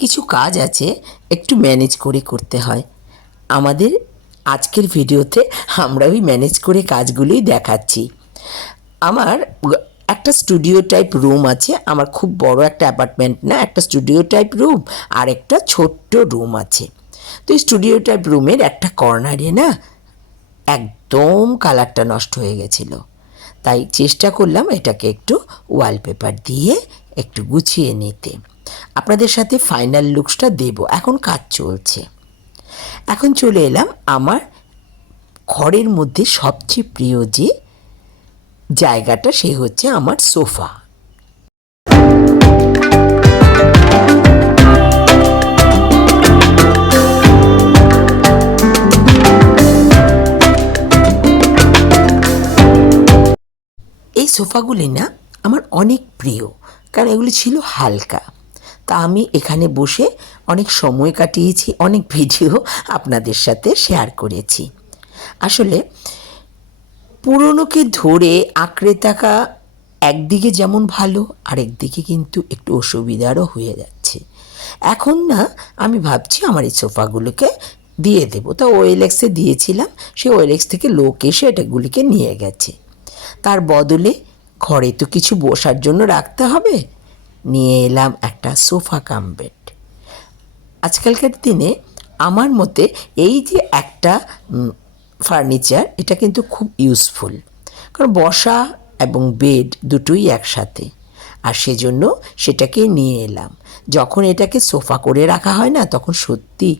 কিছু কাজ আছে, একটু ম্যানেজ করে করতে হয়। আমাদের আজকের ভিডিওতে আমরা ওই ম্যানেজ করে কাজগুলোই দেখাচ্ছি। আমার একটা স্টুডিও টাইপ রুম আছে। আমার খুব বড় একটা অ্যাপার্টমেন্ট না, একটা স্টুডিও টাইপ রুম আর একটা ছোট্ট রুম আছে। তো এই স্টুডিও টাইপ রুমের একটা কর্নারে না একদম কালারটা নষ্ট হয়ে গেছিলো। তাই চেষ্টা করলাম এটাকে একটু ওয়ালপেপার দিয়ে একটু গুছিয়ে নিতে। আপনাদের সাথে ফাইনাল লুকসটা দেব। এখন কাজ চলছে। এখন চলে এলাম আমার ঘরের মধ্যে সবচেয়ে প্রিয় যে জায়গাটা, সে হচ্ছে আমার সোফা। এই সোফাগুলি না আমার অনেক প্রিয়, কারণ এগুলি ছিল হালকা। তা আমি এখানে বসে অনেক সময় কাটিয়েছি, অনেক ভিডিও আপনাদের সাথে শেয়ার করেছি। আসলে পুরনোকে ধরে আঁকড়ে থাকা একদিকে যেমন ভালো, আরেকদিকে কিন্তু একটু অসুবিধারও হয়ে যাচ্ছে। এখন না আমি ভাবছি আমার এই সোফাগুলোকে দিয়ে দেবো। তা ওএলএক্সে দিয়েছিলাম, সেই ওএলএক্স থেকে লোক এসে এটাগুলিকে নিয়ে গেছে। তার বদলে ঘরে তো কিছু বসার জন্য রাখতে হবে, নিয়ে এলাম একটা সোফা কাম বেড। আজকালকার দিনে আমার মতে এই যে একটা ফার্নিচার, এটা কিন্তু খুব ইউজফুল, কারণ বসা এবং বেড দুটোই একসাথে। আর সেজন্য সেটাকে নিয়ে এলাম। যখন এটাকে সোফা করে রাখা হয় না, তখন সত্যি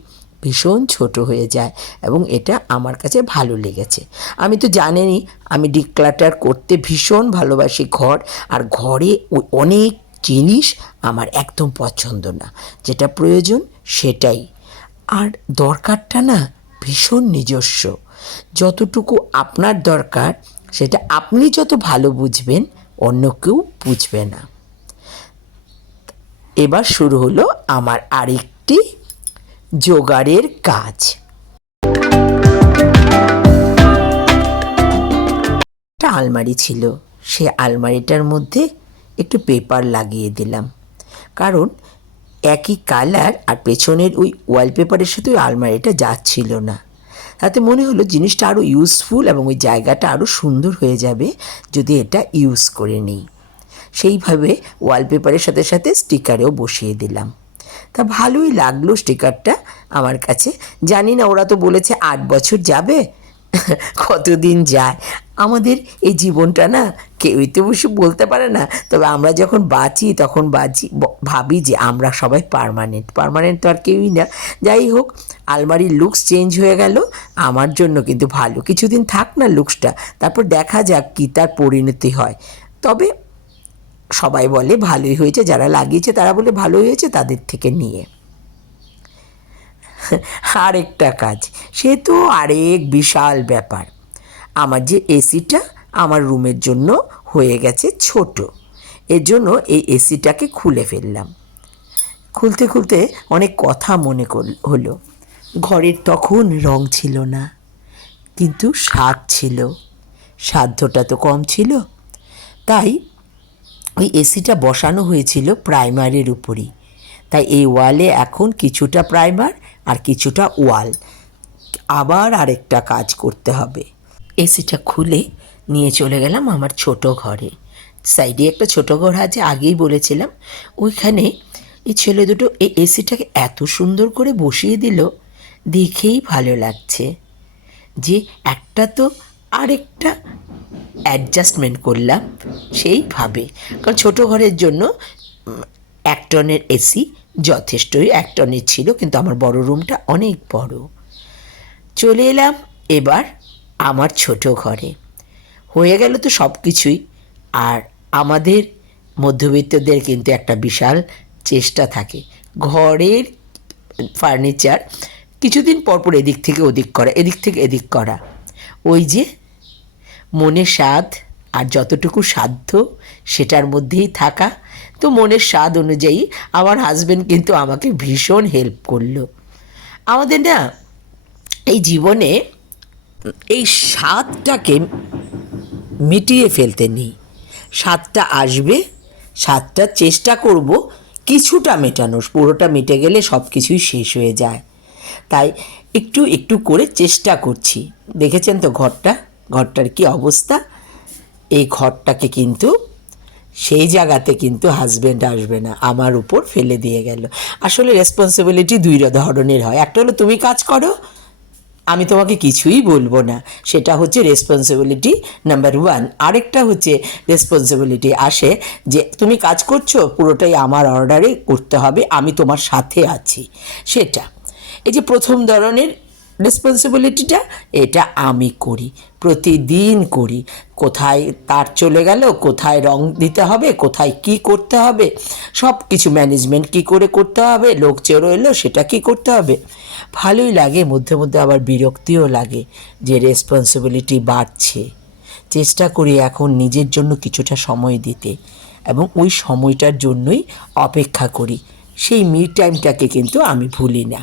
ভীষণ ছোট হয়ে যায়, এবং এটা আমার কাছে ভালো লেগেছে। আমি তো জানেনই আমি ডিক্লাটার করতে ভীষণ ভালোবাসি ঘর, আর ঘরে অনেক জিনিস আমার একদম পছন্দ না। যেটা প্রয়োজন সেটাই, আর দরকারটা না ভীষণ নিজস্ব। যতটুকু আপনার দরকার সেটা আপনি যত ভালো বুঝবেন, অন্য কেউ বুঝবে না। এবার শুরু হলো আমার আরেকটি জোগাড়ের কাজ। একটা আলমারি ছিল, সে আলমারিটার মধ্যে একটু পেপার লাগিয়ে দিলাম, কারণ একই কালার আর পেছনের ওই ওয়ালপেপারের সাথে ওই আলমারিটা যাচ্ছিল না। তাতে মনে হলো জিনিসটা আরও ইউজফুল এবং ওই জায়গাটা আরও সুন্দর হয়ে যাবে যদি এটা ইউজ করে নিই। সেইভাবে ওয়ালপেপারের সাথে সাথে স্টিকারেও বসিয়ে দিলাম। তা ভালোই লাগলো স্টিকারটা আমার কাছে। জানি না, ওরা তো বলেছে 8 বছর যাবে, কতদিন যায়। আমাদের এই জীবনটা না কেউই তো অবশ্য বলতে পারে না, তবে আমরা যখন বাঁচি তখন ভাবি যে আমরা সবাই পার্মানেন্ট। পার্মানেন্ট তো আর কেউই না। যাই হোক, আলমারির লুকস চেঞ্জ হয়ে গেল, আমার জন্য কিন্তু ভালো। কিছুদিন থাক না লুকসটা, তারপর দেখা যাক কী তার পরিণতি হয়। তবে সবাই বলে ভালোই হয়েছে, যারা লাগিয়েছে তারা বলে ভালোই হয়েছে তাদের থেকে নিয়ে। আরেকটা কাজ, সে তো আরেক বিশাল ব্যাপার। আমার যে এসিটা আমার রুমের জন্য হয়ে গেছে ছোট, এর জন্য এই এসিটাকে খুলে ফেললাম। খুলতে খুলতে অনেক কথা মনে হলো। ঘরের তখন রং ছিল না, কিন্তু স্বাদ ছিল। সাধ্যটা তো কম ছিল, তাই ওই এসিটা বসানো হয়েছিল প্রাইমারের উপরই। তাই এই ওয়ালে এখন কিছুটা প্রাইমার আর কিছুটা ওয়াল। আবার আরেকটা কাজ করতে হবে। এসিটা খুলে নিয়ে চলে গেলাম আমার ছোট ঘরে। সাইডে একটা ছোট ঘর আছে, আগেই বলেছিলাম। ওইখানে এই ছেলে দুটো এই এসিটাকে এত সুন্দর করে বসিয়ে দিল, দেখেই ভালো লাগছে যে একটা তো আরেকটা অ্যাডজাস্টমেন্ট করলাম সেইভাবে। কারণ ছোটো ঘরের জন্য 1 টনের এসি যথেষ্টই, 1 টনের ছিল, কিন্তু আমার বড় রুমটা অনেক বড়। চলে এলাম এবার আমার ছোট ঘরে। হয়ে গেল তো সব কিছুই। আর আমাদের মধ্যবিত্তদের কিন্তু একটা বিশাল চেষ্টা থাকে ঘরের ফার্নিচার কিছুদিন পরপর এদিক থেকে ওদিক করা, এদিক থেকে এদিক করা। ওই যে মনের স্বাদ আর যতটুকু সাধ্য সেটার মধ্যেই থাকা। তো মনের স্বাদ অনুযায়ী আমার হাজব্যান্ড কিন্তু আমাকে ভীষণ হেল্প করলো। আমাদের না এই জীবনে এই স্বাদটাকে মিটিয়ে ফেলতে নেই। স্বাদটা আসবে, স্বাদটা চেষ্টা করব, কিছুটা মেটানো, পুরোটা মিটে গেলে সব কিছুই শেষ হয়ে যায়। তাই একটু একটু করে চেষ্টা করছি। দেখেছেন তো ঘরটার কি অবস্থা। এই ঘরটাকে কিন্তু সেই জায়গাতে কিন্তু হাজব্যান্ড আসবে না, আমার উপর ফেলে দিয়ে গেল। আসলে রেসপন্সিবিলিটি দুই ধরনের হয়, একটা হলো তুমি কাজ করো, আমি তোমাকে কিছুই বলবো না, সেটা হচ্ছে রেসপন্সিবিলিটি নাম্বার 1। আরেকটা হচ্ছে রেসপন্সিবিলিটি আসে যে তুমি কাজ করছো, পুরোটাই আমার অর্ডারে করতে হবে, আমি তোমার সাথে আছি, সেটা। এই যে প্রথম ধরনের রেসপন্সিবিলিটিটা, এটা আমি করি, প্রতিদিন করি। কোথায় তার চলে গেল, কোথায় রং দিতে হবে, কোথায় কি করতে হবে, সব কিছু ম্যানেজমেন্ট কি করে করতে হবে, লোক চেরো এলো সেটা কি করতে হবে। ভালোই লাগে, মধ্যে মধ্যে আবার বিরক্তিও লাগে যে রেসপন্সিবিলিটি বাড়ছে। চেষ্টা করি এখন নিজের জন্য কিছুটা সময় দিতে, এবং ওই সময়টার জন্যই অপেক্ষা করি। সেই মি টাইমটাকে কিন্তু আমি ভুলি না।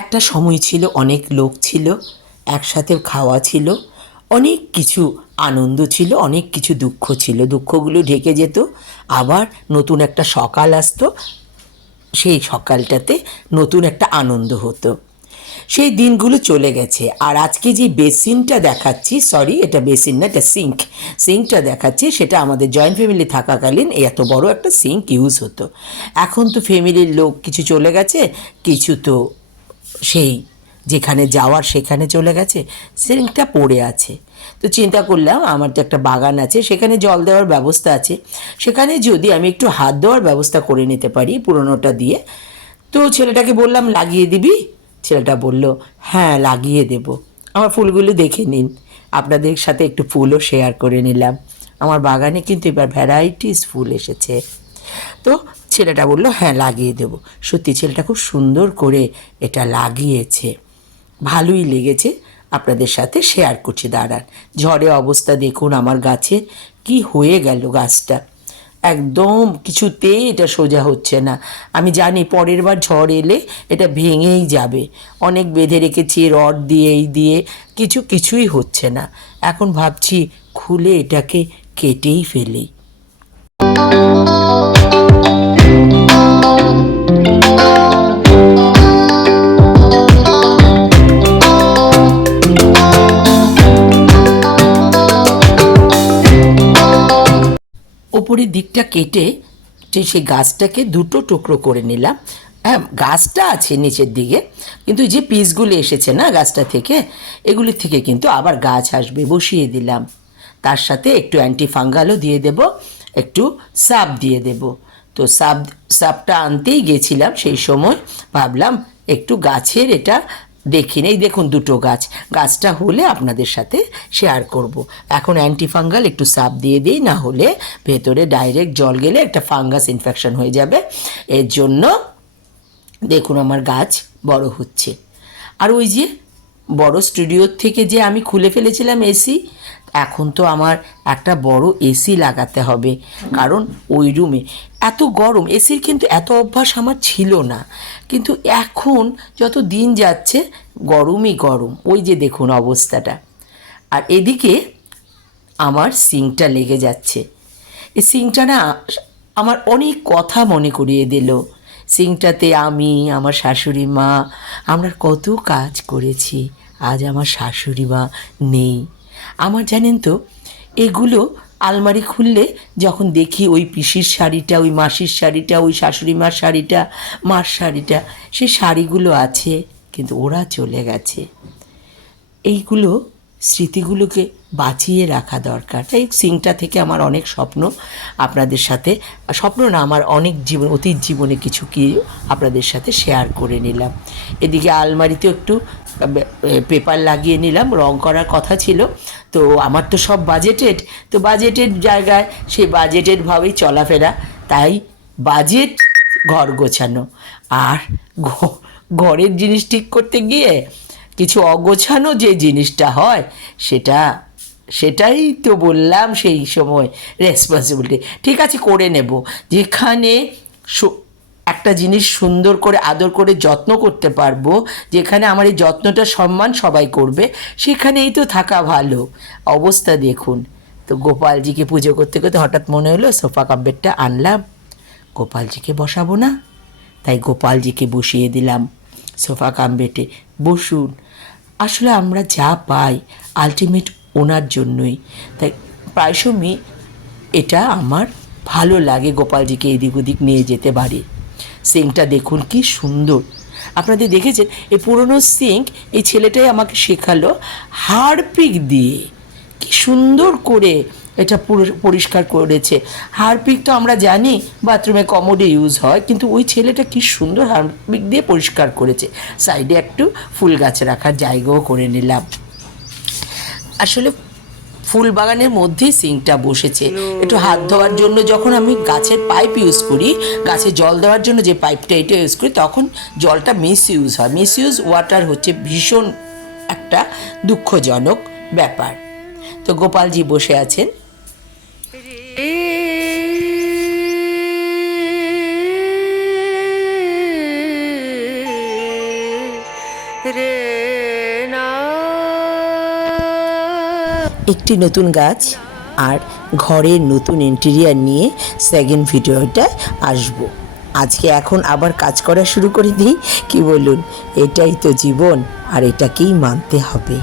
একটা সময় ছিল, অনেক লোক ছিল, একসাথে খাওয়া ছিল, অনেক কিছু আনন্দ ছিল, অনেক কিছু দুঃখ ছিল, দুঃখগুলো ঢেকে যেত, আবার নতুন একটা সকাল আসতো, সেই সকালটাতে নতুন একটা আনন্দ হতো। সেই দিনগুলো চলে গেছে। আর আজকে যে বেসিনটা দেখাচ্ছি, সরি এটা বেসিন না, এটা সিঙ্কটা দেখাচ্ছি, সেটা আমাদের জয়েন্ট ফ্যামিলি থাকাকালীন এত বড় একটা সিঙ্ক ইউজ হতো। এখন তো ফ্যামিলির লোক কিছু চলে গেছে, কিছু তো সেই যেখানে যাওয়ার সেখানে চলে গেছে, সিঙ্কটা পড়ে আছে। তো চিন্তা করলাম আমার তো একটা বাগান আছে, সেখানে জল দেওয়ার ব্যবস্থা আছে, সেখানে যদি আমি একটু হাত দেওয়ার ব্যবস্থা করে নিতে পারি পুরোনোটা দিয়ে। তো ছেলেটাকে বললাম লাগিয়ে দিবি, ছেলেটা বলল হ্যাঁ লাগিয়ে দেব। আমার ফুলগুলো দেখে নিন, আপনাদের সাথে একটু ফুলও শেয়ার করে নিলাম। আমার বাগানে কিন্তু এবার ভ্যারাইটিস ফুল এসেছে। তো ছেলেটা বলল হ্যাঁ লাগিয়ে দেব। সত্যি ছেলেটা খুব সুন্দর করে এটা লাগিয়েছে, ভালোই লেগেছে। আপনাদের সাথে শেয়ার করছি, দাঁড়ান। ঝড়ে অবস্থা দেখুন আমার গাছে, কি হয়ে গেল গাছটা, একদম কিছুতেই এটা সোজা হচ্ছে না। আমি জানি পরের বার ঝড় এলে এটা ভেঙেই যাবে, অনেক বেঁধে রেখেছি রড দিয়ে, এই দিয়ে কিছুই হচ্ছে না। এখন ভাবছি খুলে এটাকে কেটেই ফেলি। ওপরের দিকটা কেটে সেই গাছটাকে দুটো টুকরো করে নিলাম। হ্যাঁ গাছটা আছে নিচের দিকে, কিন্তু যে পিসগুলো এসেছে না গাছটা থেকে, এগুলির থেকে কিন্তু আবার গাছ আসবে, বসিয়ে দিলাম। তার সাথে একটু অ্যান্টিফাঙ্গালও দিয়ে দেব, একটু সাব দিয়ে দেব। তো সাবটা আনতেই গেছিলাম, সেই সময় ভাবলাম একটু গাছের এটা দেখি নেই। দেখুন দুটো গাছটা হলে আপনাদের সাথে শেয়ার করব। এখন অ্যান্টিফাঙ্গাল একটু সাপ দিয়ে দিই, না হলে ভেতরে ডাইরেক্ট জল গেলে একটা ফাঙ্গাস ইনফেকশন হয়ে যাবে। এর জন্য দেখুন আমার গাছ বড় হচ্ছে। আর ওই যে বড় স্টুডিওর থেকে যে আমি খুলে ফেলেছিলাম এসি, এখন তো আমার একটা বড় এসি লাগাতে হবে, কারণ ওই রুমে এত গরম। এসির কিন্তু এত অভ্যাস আমার ছিল না, কিন্তু এখন যত দিন যাচ্ছে গরমই গরম। ওই যে দেখুন অবস্থাটা। আর এদিকে আমার সিঙ্কটা লেগে যাচ্ছে। এই সিঙ্কটা না আমার অনেক কথা মনে করিয়ে দিল। সিঙ্কটাতে আমি, আমার শাশুড়ি মা, আমরা কত কাজ করেছি। আজ আমার শাশুড়ি মা নেই। আমার জানেন তো এগুলো আলমারি খুললে যখন দেখি ওই পিসির শাড়িটা, ওই মাসির শাড়িটা, ওই শাশুড়ি মার শাড়িটা, মার শাড়িটা, সেই শাড়িগুলো আছে, কিন্তু ওরা চলে গেছে। এইগুলো স্মৃতিগুলোকে বাঁচিয়ে রাখা দরকার। তাই সিঙ্কটা থেকে আমার অনেক স্বপ্ন আপনাদের সাথে, স্বপ্ন না, আমার অনেক অতীত জীবনে কিছু কি আপনাদের সাথে শেয়ার করে নিলাম। এদিকে আলমারিতেও একটু পেপার লাগিয়ে নিলাম, রং করার কথা ছিল। তো আমার তো সব বাজেটেড, তো বাজেটের জায়গায় সেই বাজেটেডভাবেই চলাফেরা। তাই বাজেট ঘর গোছানো, আর ঘরের জিনিস ঠিক করতে গিয়ে কিছু অগোছানো যে জিনিসটা হয়, সেটাই তো বললাম সেই সময় রেসপন্সিবিলিটি। ঠিক আছে করে নেব, যেখানে একটা জিনিস সুন্দর করে আদর করে যত্ন করতে পারবো, যেখানে আমার এই যত্নটা সম্মান সবাই করবে, সেখানেই তো থাকা ভালো। অবস্থা দেখুন। তো তো গোপালজিকে পুজো করতে করতে হঠাৎ মনে হলো সোফা কাম বেডটা আনলাম, গোপালজিকে বসাবো না, তাই গোপালজিকে বসিয়ে দিলাম সোফা কাম বেডে। বসুন। আসলে আমরা যা পাই আলটিমেট ওনার জন্যই, তাই প্রায় সময় এটা আমার ভালো লাগে গোপালজিকে এদিক ওদিক নিয়ে যেতে পারি। সিঙ্কটা দেখুন কি সুন্দর। আপনাদের দেখেছেন এই পুরনো সিঙ্ক এই ছেলেটাই আমাকে শেখালো হারপিক দিয়ে কি সুন্দর করে এটা পরিষ্কার করেছে। হারপিক তো আমরা জানি বাথরুমে কমোডে ইউজ হয়, কিন্তু ওই ছেলেটা কি সুন্দর হারপিক দিয়ে পরিষ্কার করেছে। সাইডে একটু ফুল গাছ রাখার জায়গাও করে নিলাম। আসলে ফুল বাগানের মধ্যেই সিঙ্কটা বসেছে। একটু হাত ধোয়ার জন্য যখন আমি গাছের পাইপ ইউজ করি, গাছে জল দেওয়ার জন্য যে পাইপটা এটা ইউজ করি, তখন জলটা মিস ইউজ হয়। মিস ইউজ ওয়াটার হচ্ছে ভীষণ একটা দুঃখজনক ব্যাপার। তো গোপালজি বসে আছেন। একটি নতুন গাছ আর ঘরের নতুন ইন্টেরিয়ার নিয়ে সেকেন্ড ভিডিওটা আসবো। আজকে এখন আবার কাজ করা শুরু করে দিই, কি বলুন? এটাই তো জীবন আর এটাকেই মানতে হবে।